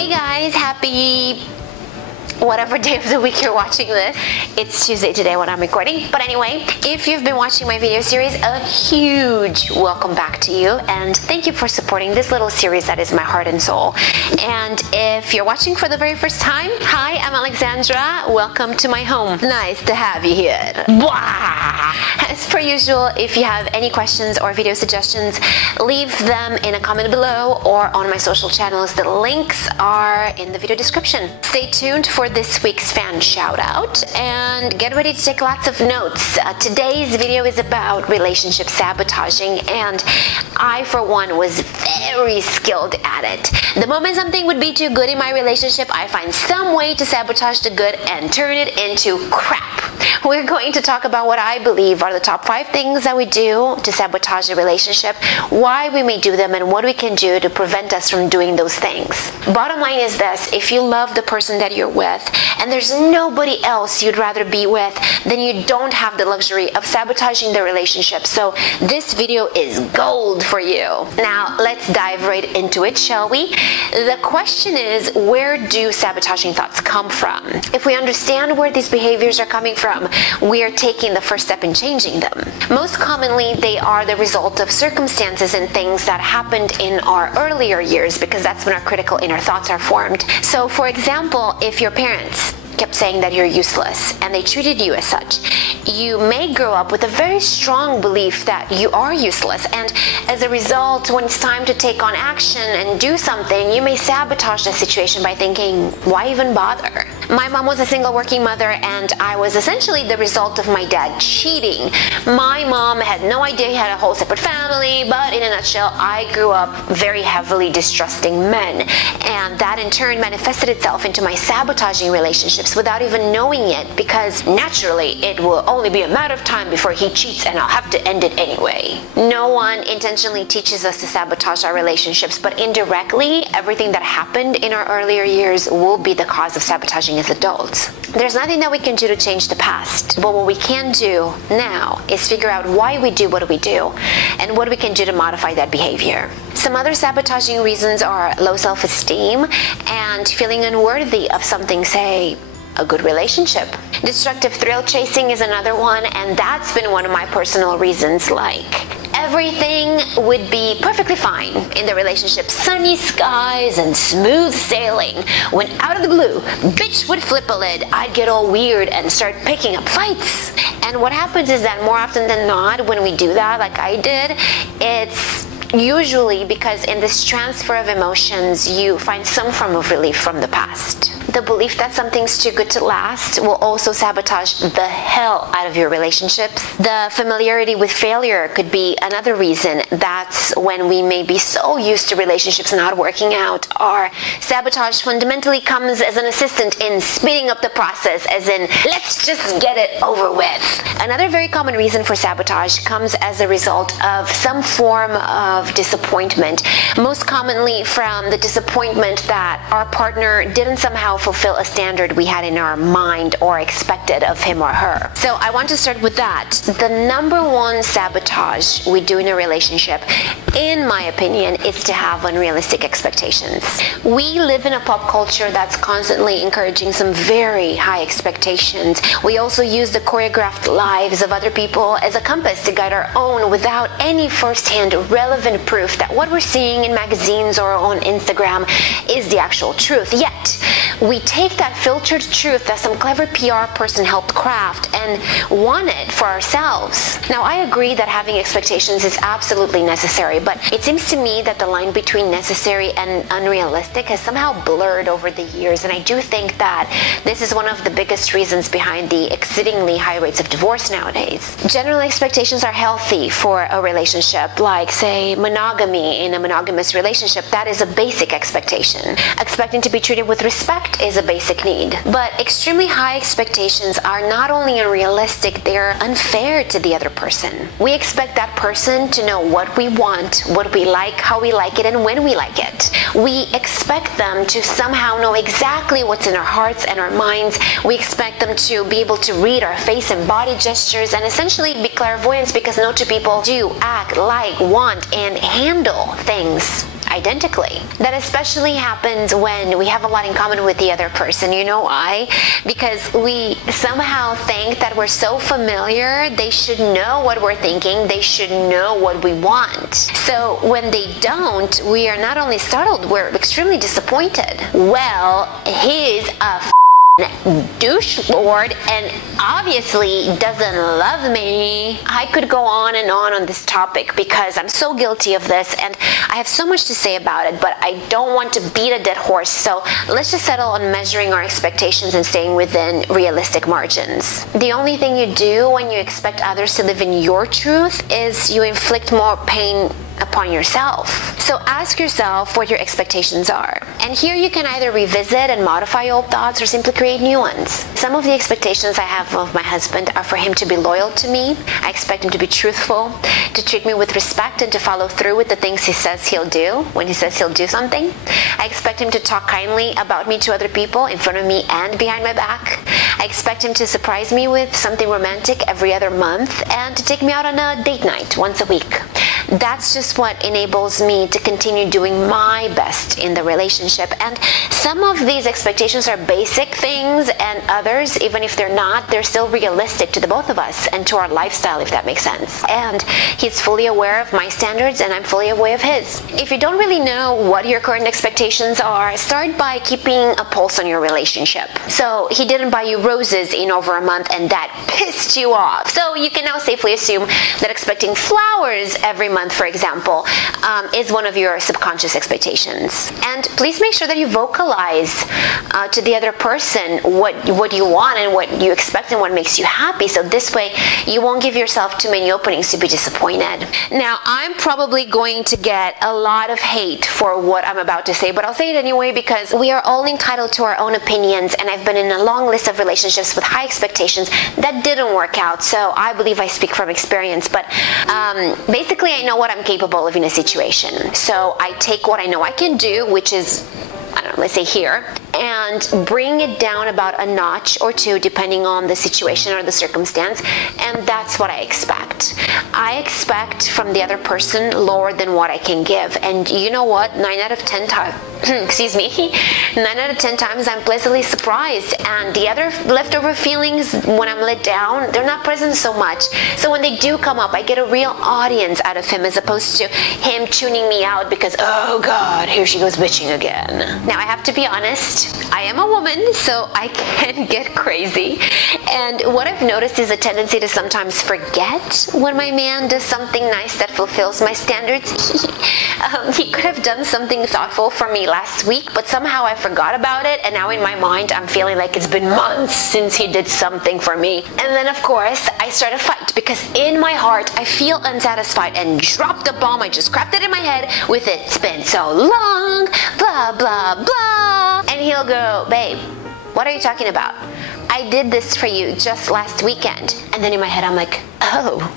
Hey guys, happy whatever day of the week you're watching this. It's Tuesday today when I'm recording. But anyway, if you've been watching my video series, a huge welcome back to you. And thank you for supporting this little series that is my heart and soul. And if you're watching for the very first time, hi, I'm Alexandra. Welcome to my home. Nice to have you here. As per usual, if you have any questions or video suggestions, leave them in a comment below or on my social channels. The links are in the video description. Stay tuned for this week's fan shout out and get ready to take lots of notes. Today's video is about relationship sabotaging, and I for one was very skilled at it. The moment something would be too good in my relationship, I find some way to sabotage the good and turn it into crap. We're going to talk about what I believe are the top 5 things that we do to sabotage a relationship, why we may do them, and what we can do to prevent us from doing those things. Bottom line is this: if you love the person that you're with and there's nobody else you'd rather be with, then you don't have the luxury of sabotaging the relationship. So this video is gold for you. Now let's dive right into it, shall we? The question is, where do sabotaging thoughts come from? If we understand where these behaviors are coming from, we are taking the first step in changing them. Most commonly, they are the result of circumstances and things that happened in our earlier years, because that's when our critical inner thoughts are formed. So for example, if your parents kept saying that you're useless and they treated you as such, you may grow up with a very strong belief that you are useless, and as a result, when it's time to take on action and do something, you may sabotage the situation by thinking, why even bother? My mom was a single working mother, and I was essentially the result of my dad cheating. My mom had no idea he had a whole separate family, but in a nutshell, I grew up very heavily distrusting men, and that in turn manifested itself into my sabotaging relationships without even knowing it, because naturally it will only be a matter of time before he cheats and I'll have to end it anyway. No one intentionally teaches us to sabotage our relationships, but indirectly, everything that happened in our earlier years will be the cause of sabotaging as adults. There's nothing that we can do to change the past, but what we can do now is figure out why we do what we do and what we can do to modify that behavior. Some other sabotaging reasons are low self-esteem and feeling unworthy of something, say, a good relationship. Destructive thrill chasing is another one, and that's been one of my personal reasons. Like, everything would be perfectly fine in the relationship, sunny skies and smooth sailing, when out of the blue, bitch would flip a lid. I'd get all weird and start picking up fights. And what happens is that more often than not, when we do that, like I did, it's usually because in this transfer of emotions, you find some form of relief from the past. The belief that something's too good to last will also sabotage the hell out of your relationships. The familiarity with failure could be another reason. That's when we may be so used to relationships not working out. Our sabotage fundamentally comes as an assistant in speeding up the process, as in, let's just get it over with. Another very common reason for sabotage comes as a result of some form of disappointment, most commonly from the disappointment that our partner didn't somehow fulfill a standard we had in our mind or expected of him or her. So I want to start with that. The number one sabotage we do in a relationship, in my opinion, is to have unrealistic expectations. We live in a pop culture that's constantly encouraging some very high expectations. We also use the choreographed lives of other people as a compass to guide our own without any first-hand relevant proof that what we're seeing in magazines or on Instagram is the actual truth. Yet, we take that filtered truth that some clever PR person helped craft and want it for ourselves. Now, I agree that having expectations is absolutely necessary, but it seems to me that the line between necessary and unrealistic has somehow blurred over the years, and I do think that this is one of the biggest reasons behind the exceedingly high rates of divorce nowadays. General expectations are healthy for a relationship, like, say, monogamy in a monogamous relationship. That is a basic expectation. Expecting to be treated with respect is a basic need. But extremely high expectations are not only unrealistic, they're unfair to the other person. We expect that person to know what we want, what we like, how we like it, and when we like it. We expect them to somehow know exactly what's in our hearts and our minds. We expect them to be able to read our face and body gestures and essentially be clairvoyants, because no two people do act, like, want, and handle things identically. That especially happens when we have a lot in common with the other person. You know why? Because we somehow think that we're so familiar, they should know what we're thinking, they should know what we want. So when they don't, we are not only startled, we're extremely disappointed. Well, he's a douche lord and obviously doesn't love me. I could go on this topic because I'm so guilty of this and I have so much to say about it, but I don't want to beat a dead horse. So let's just settle on measuring our expectations and staying within realistic margins. The only thing you do when you expect others to live in your truth is you inflict more pain upon yourself. So ask yourself what your expectations are. And here you can either revisit and modify old thoughts or simply create new ones. Some of the expectations I have of my husband are for him to be loyal to me. I expect him to be truthful, to treat me with respect, and to follow through with the things he says he'll do when he says he'll do something. I expect him to talk kindly about me to other people, in front of me and behind my back. I expect him to surprise me with something romantic every other month and to take me out on a date night once a week. That's just what enables me to continue doing my best in the relationship. And some of these expectations are basic things, and others, even if they're not, they're still realistic to the both of us and to our lifestyle, if that makes sense. And he's fully aware of my standards and I'm fully aware of his. If you don't really know what your current expectations are, start by keeping a pulse on your relationship. So he didn't buy you roses in over a month and that pissed you off. So you can now safely assume that expecting flowers every month, for example, is one of your subconscious expectations. And please make sure that you vocalize to the other person what you want and what you expect and what makes you happy. So this way you won't give yourself too many openings to be disappointed. Now, I'm probably going to get a lot of hate for what I'm about to say, but I'll say it anyway because we are all entitled to our own opinions, and I've been in a long list of relationships with high expectations that didn't work out. So I believe I speak from experience, but basically I know what I'm capable of in a situation. So I take what I know I can do, which is, I don't know, let's say here, and bring it down about a notch or two depending on the situation or the circumstance, and that's what I expect. I expect from the other person lower than what I can give, and you know what? 9 out of 10 times, excuse me, 9 out of 10 times I'm pleasantly surprised, and the other leftover feelings when I'm let down, they're not present so much. So when they do come up, I get a real audience out of him as opposed to him tuning me out because, oh God, here she goes bitching again. Now I have to be honest, I am a woman, so I can get crazy. And what I've noticed is a tendency to sometimes forget when my man does something nice that fulfills my standards. He could have done something thoughtful for me last week, but somehow I forgot about it, and now in my mind I'm feeling like it's been months since he did something for me. And then of course I start a fight because in my heart I feel unsatisfied and drop the bomb I just crafted in my head with "it's been so long, blah blah blah," and he'll go, "Babe, what are you talking about? I did this for you just last weekend." And then in my head I'm like, oh,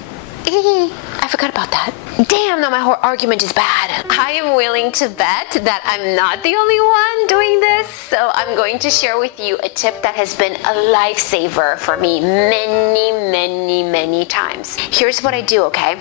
I forgot about that. Damn, now my whole argument is bad. I am willing to bet that I'm not the only one doing this, so I'm going to share with you a tip that has been a lifesaver for me many times. Here's what I do, okay?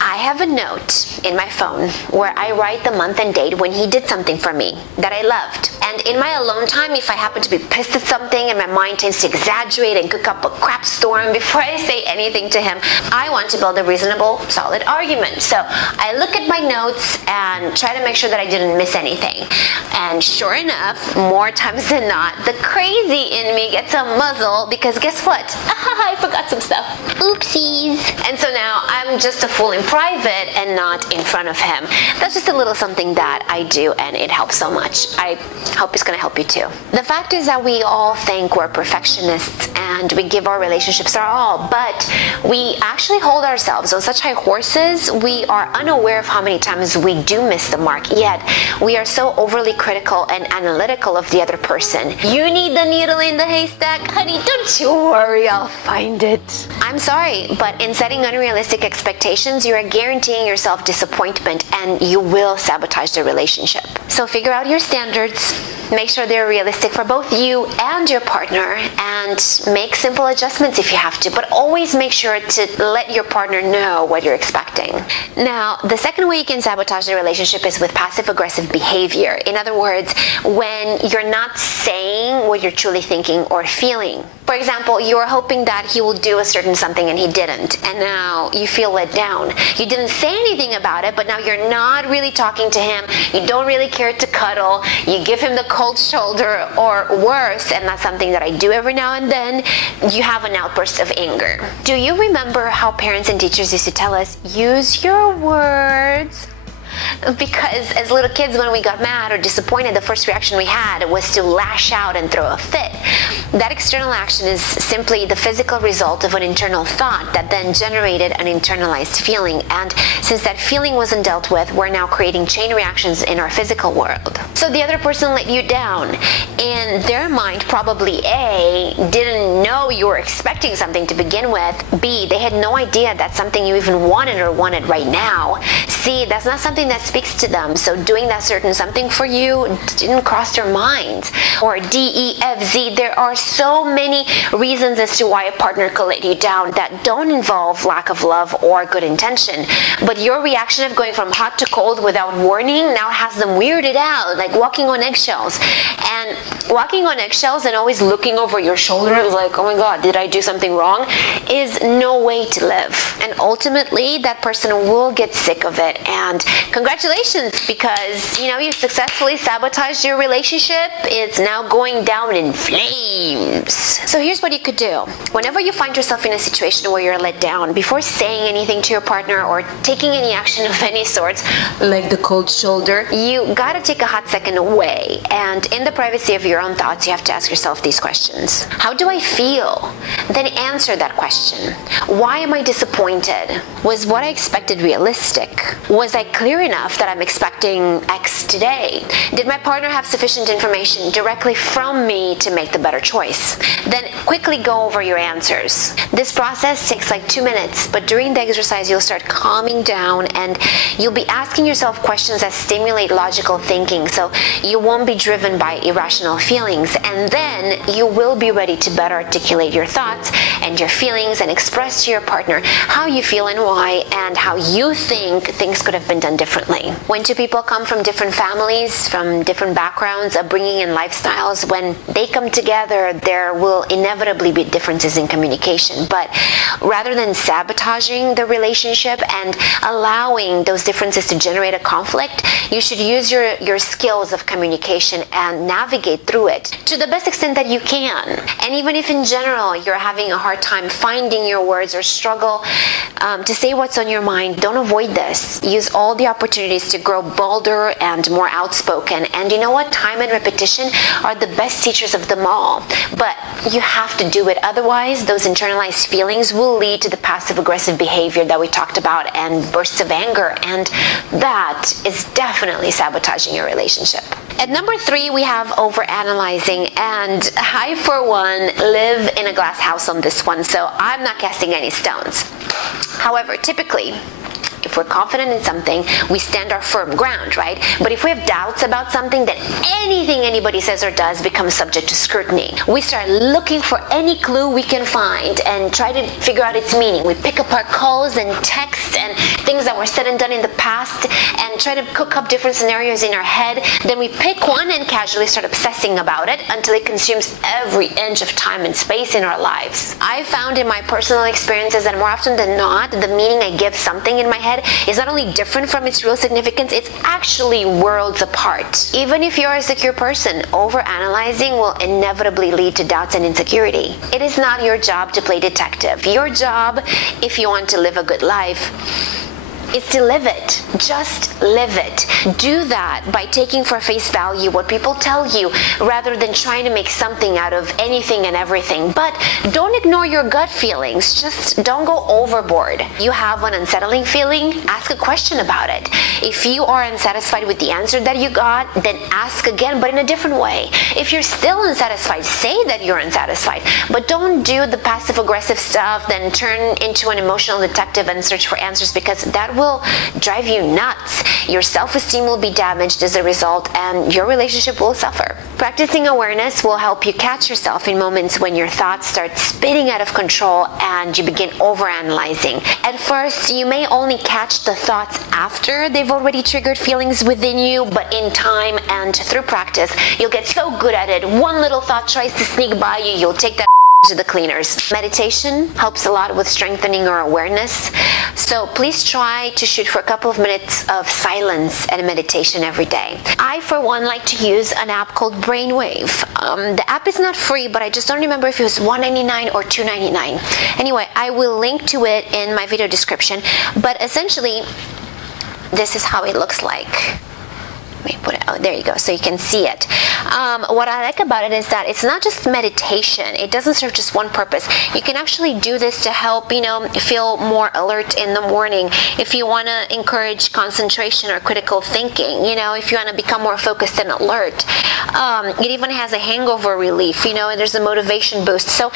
I have a note in my phone where I write the month and date when he did something for me that I loved. And in my alone time, if I happen to be pissed at something and my mind tends to exaggerate and cook up a crap storm before I say anything to him, I want to build a reasonable, solid argument. So I look at my notes and try to make sure that I didn't miss anything. And sure enough, more times than not, the crazy in me gets a muzzle because guess what? I forgot some stuff. Oopsies. And so now I'm just a fool in private and not in front of him. That's just a little something that I do, and it helps so much. I hope it's going to help you too. The fact is that we all think we're perfectionists and we give our relationships our all, but we actually hold ourselves on such high horses, we are unaware of how many times we do miss the mark, yet we are so overly critical and analytical of the other person. You need the needle in the haystack? Honey, don't you worry, I'll find it. I'm sorry, but in setting unrealistic expectations, you are guaranteeing yourself disappointment and you will sabotage the relationship. So figure out your standards, Make sure they're realistic for both you and your partner, and make simple adjustments if you have to, but always make sure to let your partner know what you're expecting. Now, the second way you can sabotage the relationship is with passive-aggressive behavior. In other words, when you're not saying what you're truly thinking or feeling. For example, you were hoping that he will do a certain something and he didn't, and now you feel let down. You didn't say anything about it, but now you're not really talking to him. You don't really care to cuddle. You give him the cold shoulder, or worse, and that's something that I do every now and then, you have an outburst of anger. Do you remember how parents and teachers used to tell us, use your words? Because as little kids, when we got mad or disappointed, the first reaction we had was to lash out and throw a fit. That external action is simply the physical result of an internal thought that then generated an internalized feeling. And since that feeling wasn't dealt with, we're now creating chain reactions in our physical world. So the other person let you down. In their mind, probably A, didn't know you were expecting something to begin with. B, they had no idea that's something you even wanted right now. C, that's not something that speaks to them, so doing that certain something for you didn't cross their minds. Or D, E, F, Z, there are so many reasons as to why a partner could let you down that don't involve lack of love or good intention. But your reaction of going from hot to cold without warning now has them weirded out, like walking on eggshells. And walking on eggshells and always looking over your shoulder like, oh my God, did I do something wrong? Is no way to live. And ultimately, that person will get sick of it. And congratulations, because you successfully sabotaged your relationship. It's now going down in flames. So here's what you could do. Whenever you find yourself in a situation where you're let down, before saying anything to your partner or taking any action of any sorts, like the cold shoulder, you gotta take a hot second away, and in the privacy of your own thoughts, you have to ask yourself these questions. How do I feel? Then answer that question. Why am I disappointed? Was what I expected realistic? Was I clear enough that I'm expecting X today? Did my partner have sufficient information directly from me to make the better choice? Then quickly go over your answers. This process takes like 2 minutes, but during the exercise you'll start calming down and you'll be asking yourself questions that stimulate logical thinking, so you won't be driven by irrational feelings, and then you will be ready to better articulate your thoughts and your feelings and express to your partner how you feel and why, and how you think things could have been done differently. When two people come from different families, from different backgrounds, upbringing, and lifestyles, when they come together, there will inevitably be differences in communication. But rather than sabotaging the relationship and allowing those differences to generate a conflict, you should use your skills of communication and navigate through it to the best extent that you can. And even if in general you're having a hard time finding your words or struggle to say what's on your mind, don't avoid this. Use all the opportunities to grow bolder and more outspoken. And you know what? Time and repetition are the best teachers of them all. But you have to do it. Otherwise, those internalized feelings will lead to the passive-aggressive behavior that we talked about and bursts of anger. And that is definitely sabotaging your relationship. At number 3, we have overanalyzing. And I, for one, live in a glass house on this one, so I'm not casting any stones. However, typically, if we're confident in something, we stand our firm ground, right? But if we have doubts about something, then anything anybody says or does becomes subject to scrutiny. We start looking for any clue we can find and try to figure out its meaning. We pick apart calls and texts and things that were said and done in the past and try to cook up different scenarios in our head. Then we pick one and casually start obsessing about it until it consumes every inch of time and space in our lives. I found in my personal experiences that more often than not, the meaning I give something in my head is not only different from its real significance, it's actually worlds apart. Even if you're a secure person, overanalyzing will inevitably lead to doubts and insecurity. It is not your job to play detective. Your job, if you want to live a good life, is to live it. Just live it. Do that by taking for face value what people tell you rather than trying to make something out of anything and everything. But don't ignore your gut feelings. Just don't go overboard. You have an unsettling feeling, ask a question about it. If you are unsatisfied with the answer that you got, then ask again, but in a different way. If you're still unsatisfied, say that you're unsatisfied, but don't do the passive-aggressive stuff, then turn into an emotional detective and search for answers, because that that will drive you nuts. Your self-esteem will be damaged as a result, and your relationship will suffer. Practicing awareness will help you catch yourself in moments when your thoughts start spinning out of control and you begin overanalyzing. At first, you may only catch the thoughts after they've already triggered feelings within you, but in time and through practice, you'll get so good at it. One little thought tries to sneak by you, you'll take that to the cleaners. Meditation helps a lot with strengthening our awareness. So please try to shoot for a couple of minutes of silence and meditation every day. I, for one, like to use an app called Brainwave. The app is not free, but I just don't remember if it was $1.99 or $2.99. Anyway, I will link to it in my video description. But essentially, this is how it looks like. Let me put it, oh, there you go, so you can see it. What I like about it is that it's not just meditation. It doesn't serve just one purpose. You can actually do this to help, feel more alert in the morning. If you want to encourage concentration or critical thinking, if you want to become more focused and alert. It even has a hangover relief, and there's a motivation boost. So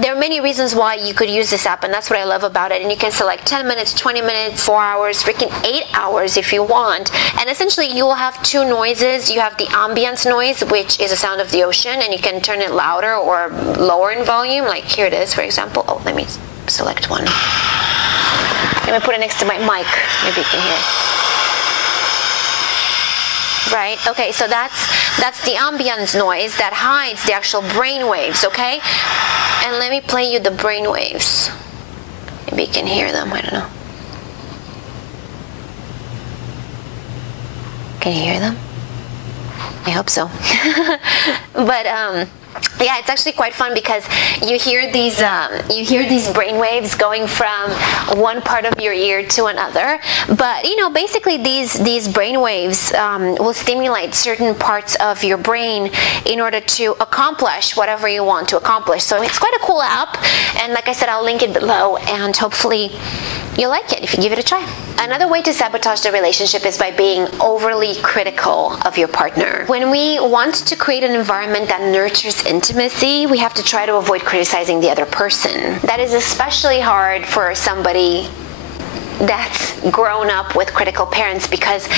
there are many reasons why you could use this app, and that's what I love about it. And you can select 10 minutes, 20 minutes, 4 hours, freaking 8 hours if you want. And essentially you will have two noises. You have the ambient noise, which is the sound of the ocean, and you can turn it louder or lower in volume. Like here it is, for example. Oh, let me select one. Let me put it next to my mic. Maybe you can hear it. Right? Okay, so that's the ambient noise that hides the actual brain waves, okay? And let me play you the brain waves. Maybe you can hear them, I don't know. Can you hear them? I hope so. But yeah, it's actually quite fun because you hear these brain waves going from one part of your ear to another. But basically these brain waves will stimulate certain parts of your brain in order to accomplish whatever you want to accomplish. So it's quite a cool app, and like I said, I'll link it below, and hopefully you'll like it if you give it a try. Another way to sabotage the relationship is by being overly critical of your partner. When we want to create an environment that nurtures intimacy, we have to try to avoid criticizing the other person. That is especially hard for somebody that's grown up with critical parents, because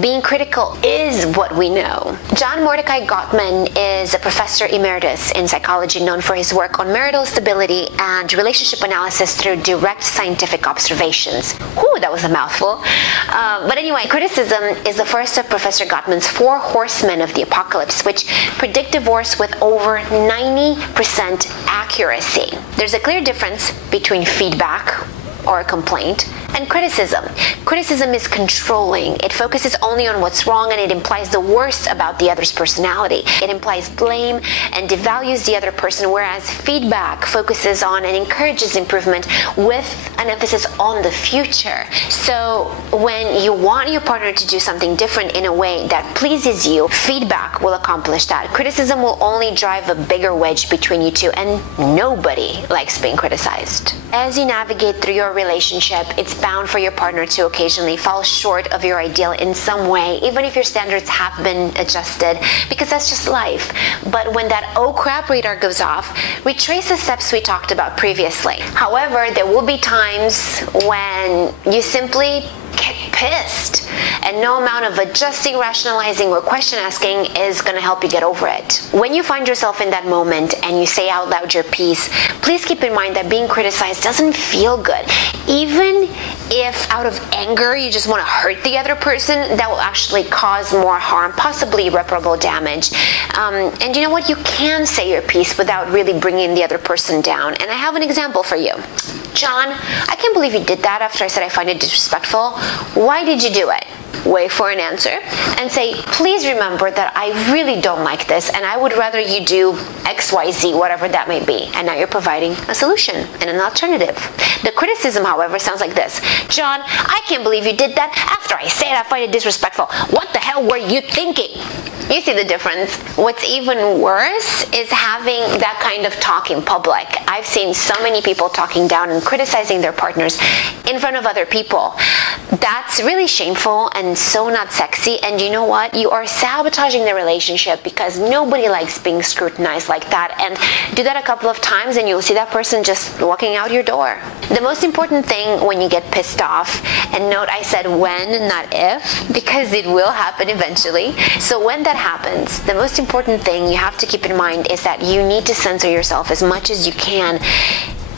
being critical is what we know. John Mordecai Gottman is a professor emeritus in psychology known for his work on marital stability and relationship analysis through direct scientific observations. Whew, that was a mouthful. But anyway, criticism is the first of Professor Gottman's 4 horsemen of the apocalypse, which predict divorce with over 90% accuracy. There's a clear difference between feedback or a complaint and criticism. Criticism is controlling. It focuses only on what's wrong, and it implies the worst about the other's personality. It implies blame and devalues the other person, whereas feedback focuses on and encourages improvement with an emphasis on the future. So when you want your partner to do something different in a way that pleases you, feedback will accomplish that. Criticism will only drive a bigger wedge between you two, and nobody likes being criticized. As you navigate through your relationship, it's bound for your partner to occasionally fall short of your ideal in some way, even if your standards have been adjusted, because that's just life. But when that oh crap radar goes off, retrace the steps we talked about previously. However, there will be times when you simply get pissed, and no amount of adjusting, rationalizing, or question asking is going to help you get over it. When you find yourself in that moment and you say out loud your piece, please keep in mind that being criticized doesn't feel good. Even if out of anger you just want to hurt the other person, that will actually cause more harm, possibly irreparable damage. And you know what? You can say your piece without really bringing the other person down. And I have an example for you. John, I can't believe you did that after I said I find it disrespectful. Why did you do it? Wait for an answer and say, please remember that I really don't like this, and I would rather you do XYZ, whatever that may be. And now you're providing a solution and an alternative. The criticism, however, sounds like this. John, I can't believe you did that after I said I find it disrespectful. What the hell were you thinking? You see the difference. What's even worse is having that kind of talk in public. I've seen so many people talking down and criticizing their partners in front of other people. That's really shameful and so not sexy. And you know what? You are sabotaging the relationship, because nobody likes being scrutinized like that. And do that a couple of times and you'll see that person just walking out your door. The most important thing when you get pissed off, and note I said when, not if, because it will happen eventually. So when that happens, the most important thing you have to keep in mind is that you need to censor yourself as much as you can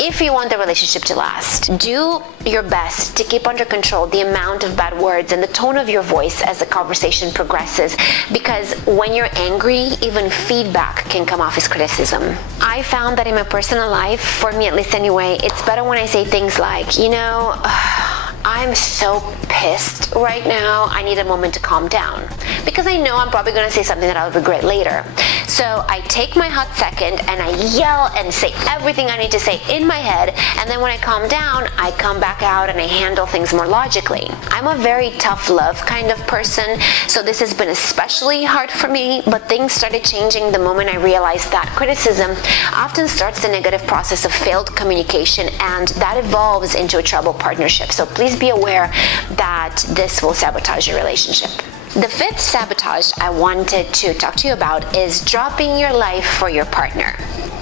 if you want the relationship to last. Do your best to keep under control the amount of bad words and the tone of your voice as the conversation progresses, because when you're angry, even feedback can come off as criticism. I found that in my personal life, for me at least anyway, it's better when I say things like, you know, I'm so pissed right now, I need a moment to calm down, because I know I'm probably going to say something that I'll regret later. So I take my hot second and I yell and say everything I need to say in my head, and then when I calm down, I come back out and I handle things more logically. I'm a very tough love kind of person, so this has been especially hard for me, but things started changing the moment I realized that criticism often starts the negative process of failed communication, and that evolves into a troubled partnership. So please be aware that this will sabotage your relationship. The fifth sabotage I wanted to talk to you about is dropping your life for your partner.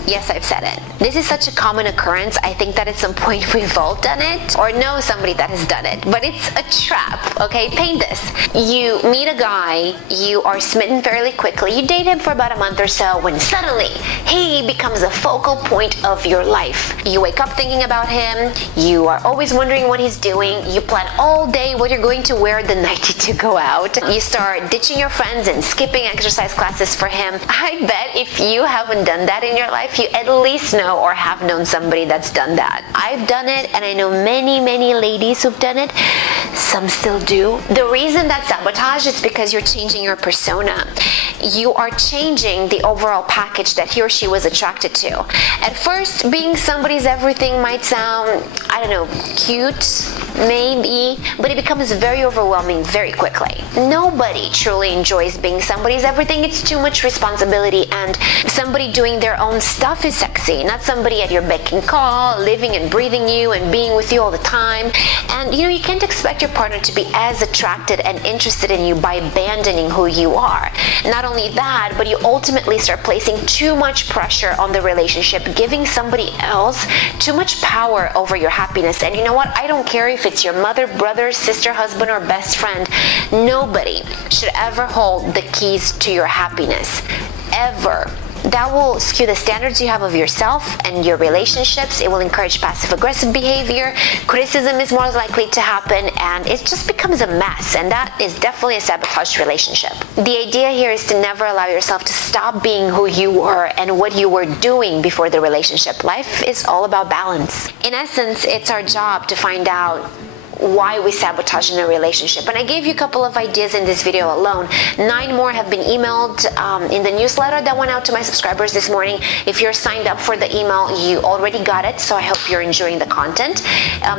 Yes, I've said it. This is such a common occurrence. I think that at some point we've all done it or know somebody that has done it, but it's a trap, okay? Paint this. You meet a guy, you are smitten fairly quickly, you date him for about a month or so, when suddenly he becomes a focal point of your life. You wake up thinking about him, you are always wondering what he's doing, you plan all day what you're going to wear the night to go out, you start ditching your friends and skipping exercise classes for him. I bet if you haven't done that in your life, you at least know or have known somebody that's done that. I've done it, and I know many ladies who've done it. Some still do. The reason that's sabotage is because you're changing your persona. You are changing the overall package that he or she was attracted to. At first, being somebody's everything might sound, I don't know, cute, maybe, but it becomes very overwhelming very quickly. Nobody truly enjoys being somebody's everything. It's too much responsibility, and somebody doing their own stuff is sexy, not somebody at your beck and call, living and breathing you and being with you all the time. And you know, you can't expect your partner to be as attracted and interested in you by abandoning who you are. Not only that, but you ultimately start placing too much pressure on the relationship, giving somebody else too much power over your happiness. And you know what? I don't care if it's your mother, brother, sister, husband, or best friend. Nobody should ever hold the keys to your happiness, ever. That will skew the standards you have of yourself and your relationships. It will encourage passive-aggressive behavior. Criticism is more likely to happen, and it just becomes a mess, and that is definitely a sabotage relationship. The idea here is to never allow yourself to stop being who you were and what you were doing before the relationship. Life is all about balance. In essence, it's our job to find out why we sabotage in a relationship. And I gave you a couple of ideas in this video alone. 9 more have been emailed in the newsletter that went out to my subscribers this morning. If you're signed up for the email, you already got it, so I hope you're enjoying the content.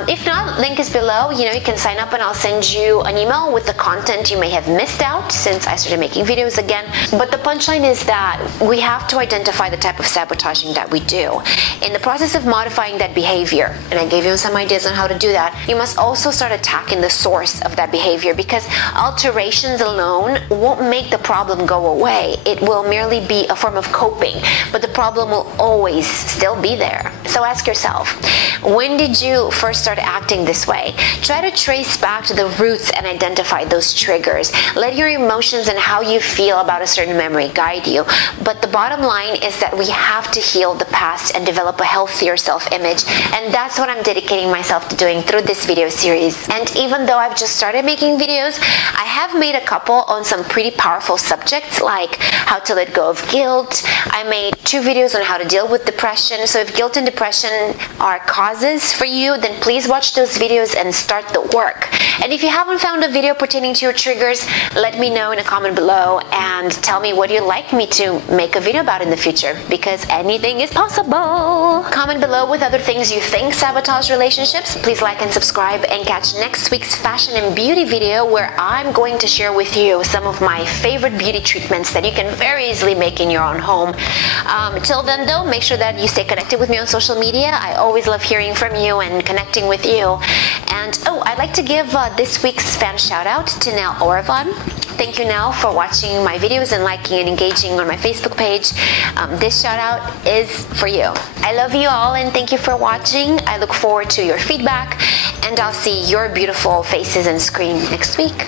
If not, link is below. You know, you can sign up and I'll send you an email with the content you may have missed out since I started making videos again. But the punchline is that we have to identify the type of sabotaging that we do. In the process of modifying that behavior, and I gave you some ideas on how to do that, you must also start attacking the source of that behavior, because alterations alone won't make the problem go away. It will merely be a form of coping, but the problem will always still be there. So ask yourself, when did you first start acting this way? Try to trace back to the roots and identify those triggers. Let your emotions and how you feel about a certain memory guide you. But the bottom line is that we have to heal the past and develop a healthier self-image, and that's what I'm dedicating myself to doing through this video series. And even though I've just started making videos, I have made a couple on some pretty powerful subjects, like how to let go of guilt. I made 2 videos on how to deal with depression. So if guilt and depression are causes for you, then please watch those videos and start the work. And if you haven't found a video pertaining to your triggers, let me know in a comment below and tell me what you'd like me to make a video about in the future, because anything is possible. Comment below with other things you think sabotage relationships. Please like and subscribe, and catch next week's fashion and beauty video, where I'm going to share with you some of my favorite beauty treatments that you can very easily make in your own home. Till then though, make sure that you stay connected with me on social media. I always love hearing from you and connecting with you. And I'd like to give this week's fan shout out to Nell Oravan. Thank you, Nell, for watching my videos and liking and engaging on my Facebook page. This shout out is for you. I love you all, and thank you for watching. I look forward to your feedback, and I'll see your beautiful faces on screen next week.